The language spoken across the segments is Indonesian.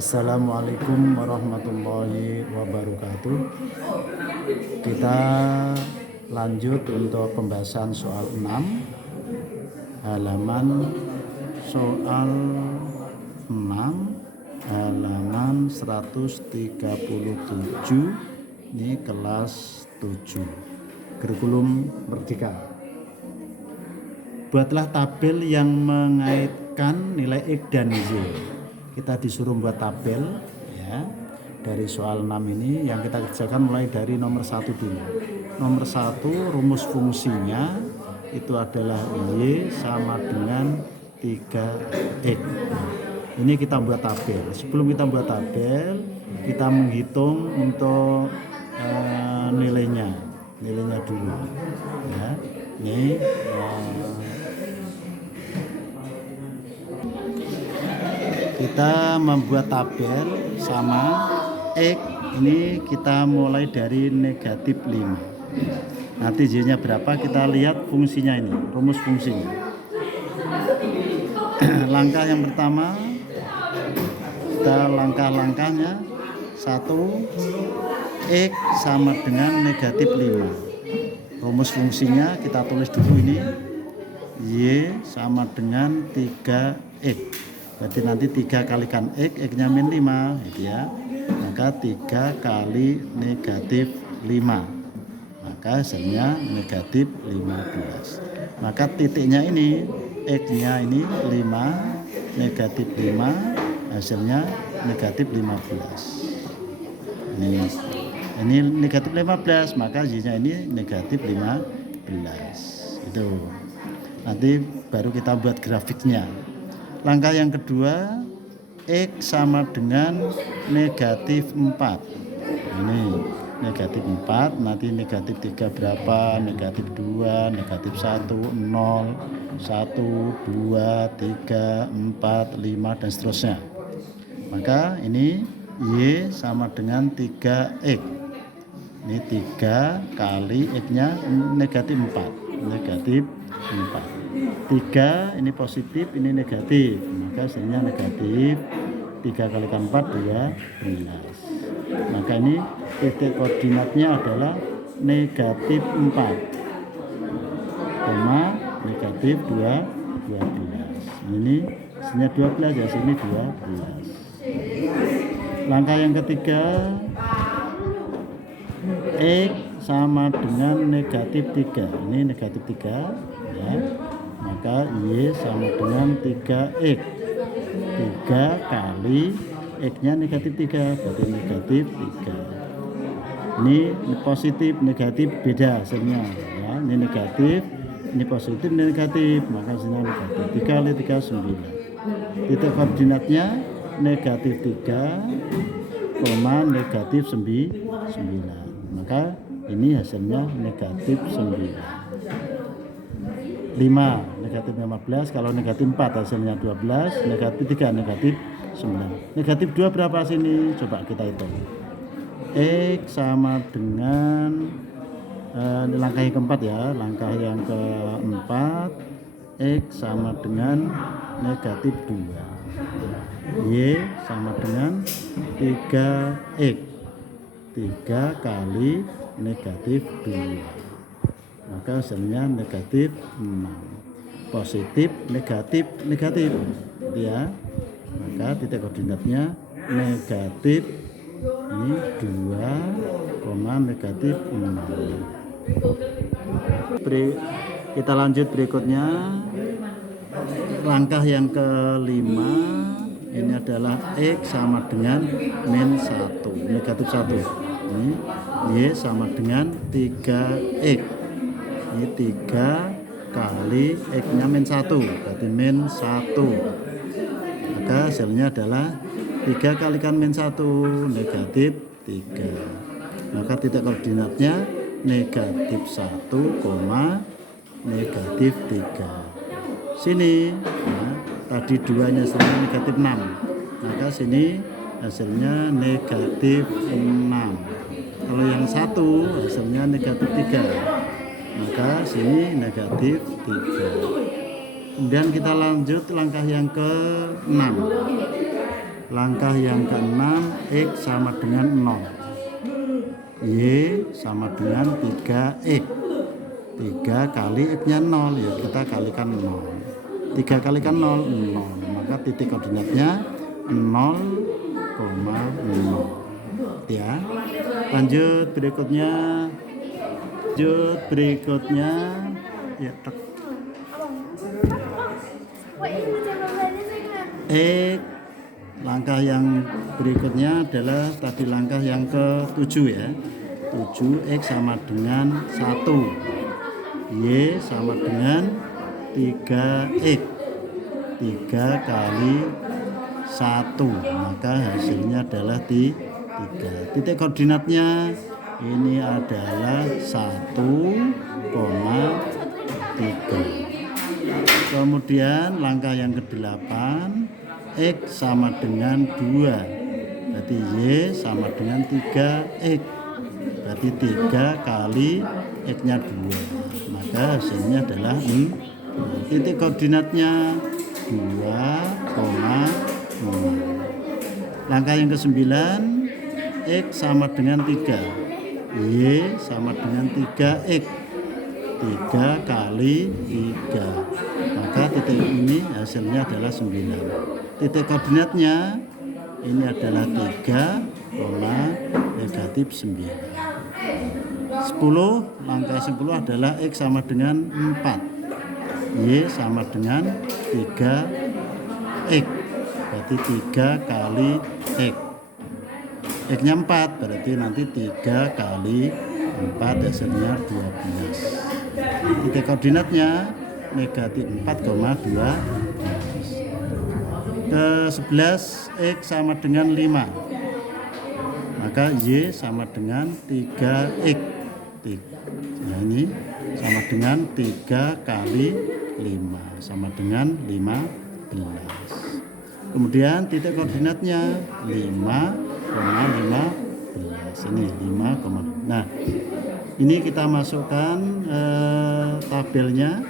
Assalamualaikum warahmatullahi wabarakatuh. Kita lanjut untuk pembahasan soal 6, halaman soal 6 halaman 137. Ini kelas 7 kurikulum Merdeka. Buatlah tabel yang mengaitkan nilai X dan Y. Kita disuruh buat tabel ya. Dari soal 6 ini yang kita kerjakan mulai dari nomor 1 dulu. Nomor 1, rumus fungsinya itu adalah Y sama dengan 3X. Ini kita buat tabel. Sebelum kita buat tabel, kita menghitung untuk nilainya dulu ya. Ini kita membuat tabel sama X. Ini kita mulai dari negatif 5. Nanti Y-nya berapa, kita lihat fungsinya ini, rumus fungsinya. Langkah yang pertama, kita langkah-langkahnya. 1, X sama dengan negatif 5. Rumus fungsinya kita tulis dulu ini, Y sama dengan 3X. Berarti nanti 3 kalikan X, X-nya min 5 gitu ya. Maka 3 kali negatif 5, maka hasilnya negatif 15. Maka titiknya ini, X-nya ini 5, negatif 5, hasilnya negatif 15. Ini negatif 15, maka Y-nya ini negatif 15. Itu nanti baru kita buat grafiknya. Langkah yang kedua, X sama dengan negatif 4. Ini negatif 4, nanti negatif 3 berapa, negatif 2, negatif 1, 0, 1, 2, 3, 4, 5, dan seterusnya. Maka ini Y sama dengan 3X. Ini 3 kali X-nya negatif 4. Negatif 4. 3 ini positif, ini negatif, maka hasilnya negatif. 3 kalikan 4, 12. Maka ini titik koordinatnya adalah negatif 4, negatif 12. Ini hasilnya 12, ya sini 12. Langkah yang ketiga, X sama dengan negatif 3. Ini negatif 3 ya. Maka Y sama dengan 3X. 3 kali X-nya negatif 3, berarti negatif 3. Ini positif, negatif beda hasilnya ya. Ini negatif, ini positif, ini negatif, maka hasilnya negatif. 3 kali 3, 9. Titik koordinatnya negatif 3, negatif 9. Maka ini hasilnya negatif 9. 5, negatif 15, kalau negatif 4 hasilnya 12, negatif 3, negatif 9. Negatif 2 berapa sini? Coba kita hitung. X sama dengan langkah yang keempat ya, langkah yang keempat, X sama dengan negatif 2. Y sama dengan 3X. 3 kali negatif 2. Maka hasilnya negatif 6. Positif, negatif, negatif ya. Maka titik koordinatnya negatif ini 2, negatif 6. Kita lanjut berikutnya. Langkah yang kelima, ini adalah X sama dengan min 1, negatif 1. Ini Y sama dengan 3X. Ini 3 kali X-nya min 1, berarti min 1. Maka hasilnya adalah 3 kalikan min 1, negatif 3. Maka titik koordinatnya negatif 1, negatif 3. Sini ya, tadi 2-nya hasilnya negatif 6. Maka sini hasilnya negatif 6. Kalau yang 1 hasilnya negatif 3. Maka sini negatif 3. Kemudian kita lanjut langkah yang ke-6. Langkah yang keenam, X sama dengan 0. Y sama dengan 3X. 3 kali X-nya 0, ya kita kalikan 0. 3 kalikan 0, 0. Maka titik koordinatnya 0,0. Ya. Lanjut berikutnya. Ya, langkah yang berikutnya adalah tadi langkah yang ke-7 ya. 7X sama dengan 1. Y sama dengan 3X. 3 kali 1, maka hasilnya adalah 3. Titik koordinatnya ini adalah 1,3. Kemudian langkah yang ke-8, X sama dengan 2. Berarti Y sama dengan 3X. Berarti 3 kali X-nya 2. Maka hasilnya adalah 4. Titik koordinatnya 2,0. Langkah yang ke-9, X sama dengan 3. Y sama dengan 3X. 3 kali 3. Maka titik ini hasilnya adalah 9. Titik koordinatnya ini adalah 3, negatif 9. 10, langkah 10 adalah X sama dengan 4. Y sama dengan 3X. Berarti 3 kali X. X-nya 4, berarti nanti 3 kali 4 hasilnya 12. Titik koordinatnya negatif 4,2. Ke-11, X sama dengan 5. Maka Y sama dengan 3X. Nah ini sama dengan 3 kali 5, sama dengan 15. Kemudian titik koordinatnya 5,15. Ini 5, nah ini kita masukkan tabelnya.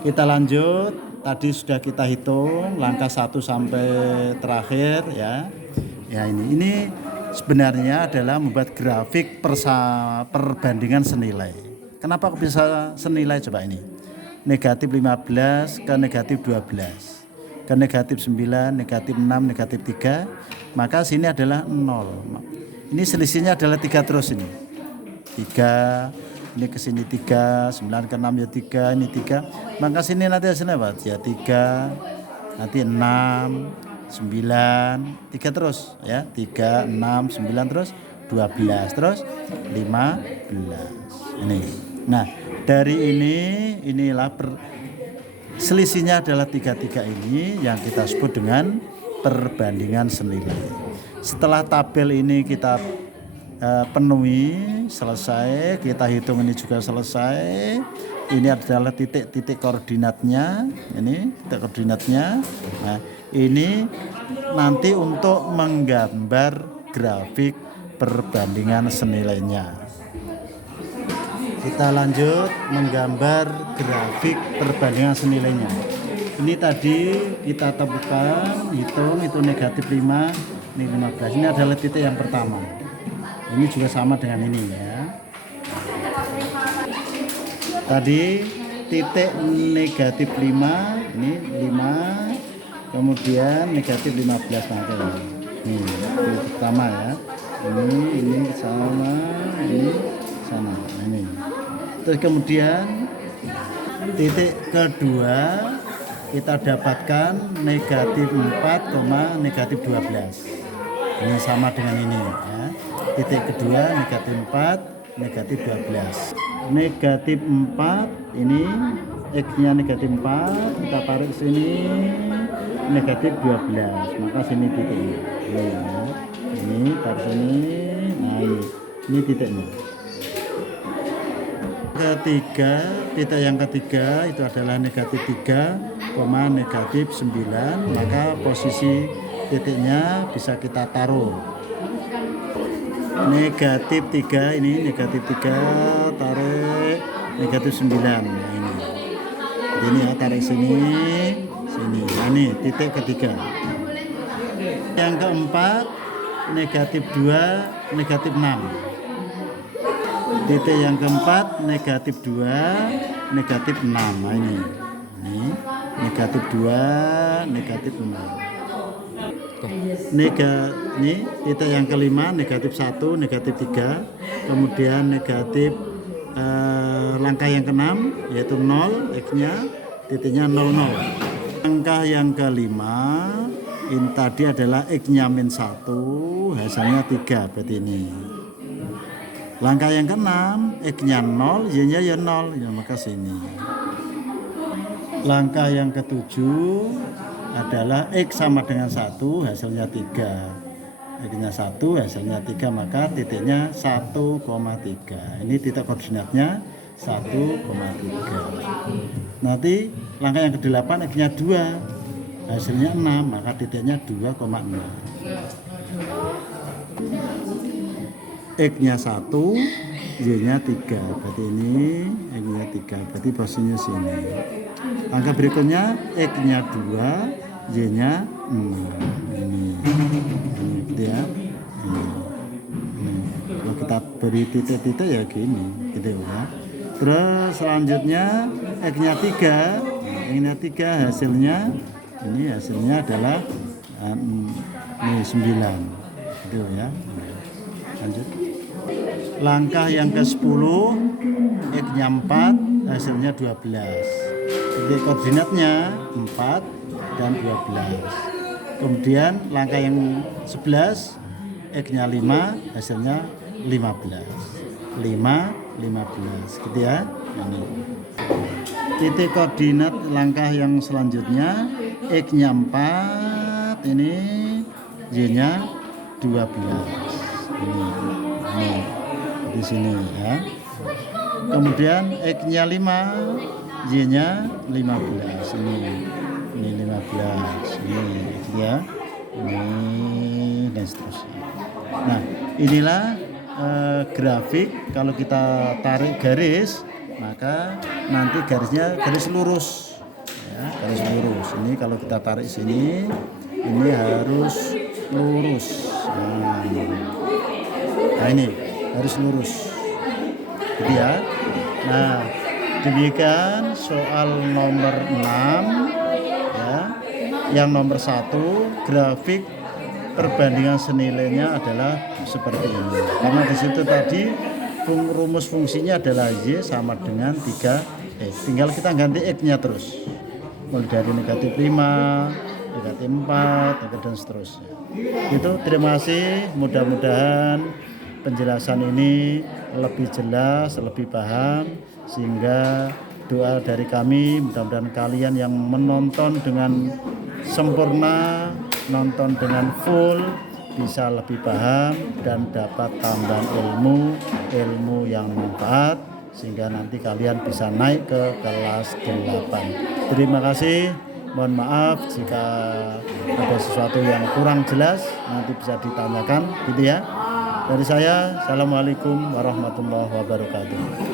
Kita lanjut. Tadi sudah kita hitung langkah 1 sampai terakhir ya. Ya ini sebenarnya adalah membuat grafik perbandingan senilai. Kenapa kok bisa senilai coba ini? Negatif 15 ke negatif 12. Ke negatif 9, negatif 6, negatif 3. Maka sini adalah 0. Ini selisihnya adalah 3 terus ini. 3, ini ke sini 3, 9 ke 6 ya 3, ini 3. Maka sini nanti hasilnya apa? Ya 3, nanti 6, 9, 3 terus ya. 3, 6, 9 terus 12 terus 15. Ini. Nah, dari inilah selisihnya adalah 3 ini yang kita sebut dengan perbandingan senilai. Setelah tabel ini kita penuhi, selesai, kita hitung ini juga selesai. Ini adalah titik koordinatnya, ini titik koordinatnya. Nah, ini nanti untuk menggambar grafik perbandingan senilainya. Kita lanjut menggambar grafik perbandingan senilainya. Ini tadi kita temukan, hitung itu negatif 5, ini 15. Ini adalah titik yang pertama. Ini juga sama dengan ini ya. Tadi titik negatif 5, ini 5, kemudian negatif 15 maka ini titik pertama ya. Ini sama, ini sama. Ini. Terus kemudian titik kedua kita dapatkan negatif 4, negatif 12. Ini sama dengan ini ya. Titik kedua negatif 4, negatif 12. Negatif 4 ini X-nya negatif 4, kita tarik sini negatif 12. Maka sini titiknya. Ini tarik sini. Nah ini titiknya. Titik yang ketiga itu adalah negatif 3, negatif 9. Maka posisi titiknya bisa kita taruh negatif 3, ini negatif 3, tarik negatif 9. Nah, ini ya, tarik sini ini titik ketiga. Yang keempat negatif 2, negatif 6. Titik yang keempat negatif 2, negatif 6. Nah, ini negatif 2, negatif 6. Ini titik yang kelima negatif 1, negatif 3. Kemudian negatif langkah yang keenam yaitu 0, X-nya titiknya 00. Langkah yang kelima ini tadi adalah X-nya -1, hasilnya 3, berarti ini. Langkah yang keenam X-nya 0, Y-nya ya 0, ya maka sini. Langkah yang ketujuh adalah X sama dengan 1, hasilnya 3. X-nya 1, hasilnya 3, maka titiknya 1,3. Ini titik koordinatnya 1,3. Nanti langkah yang ke-8 X-nya 2, hasilnya 6, maka titiknya 2,6. X-nya 1, Y-nya 3, berarti ini X-nya 3, berarti posisinya sini. Langkah berikutnya X-nya 2, Y-nya 6. Ini gitu ya. Kalau kita beri titik-titik ya gini, gitu ya. Terus selanjutnya X-nya 3, X-nya 3 hasilnya adalah ini 9, gitu ya. Lanjut. Langkah yang ke-10 X-nya 4, hasilnya 12. Jadi koordinatnya 4 dan 12. Kemudian langkah yang 11 X-nya 5, hasilnya 15. 5, 15 gitu ya. Ini. Titik koordinat langkah yang selanjutnya X-nya 4, ini Y-nya 12. Ini di sini ya. Kemudian X-nya 5, Y-nya 15. Ini 15. Ini ya. Ini dan seterusnya. Nah, inilah grafik. Kalau kita tarik garis, maka nanti garisnya garis lurus. Ya, garis lurus. Ini kalau kita tarik sini, ini harus lurus. Nah ini harus lurus. Gitu ya. Nah, demikian soal nomor 6 ya. Yang nomor 1 grafik perbandingan senilainya adalah seperti ini. Karena di situ tadi rumus fungsinya adalah Y sama dengan 3X. Tinggal kita ganti X-nya terus. Mulai dari negatif 5, negatif 4, dan seterusnya. Itu terima kasih. Mudah-mudahan penjelasan ini lebih jelas, lebih paham, sehingga doa dari kami mudah-mudahan kalian yang menonton dengan sempurna, nonton dengan full, bisa lebih paham dan dapat tambahan ilmu yang manfaat, sehingga nanti kalian bisa naik ke kelas 8. Terima kasih. Mohon maaf jika ada sesuatu yang kurang jelas, nanti bisa ditanyakan gitu ya. Dari saya, assalamualaikum warahmatullahi wabarakatuh.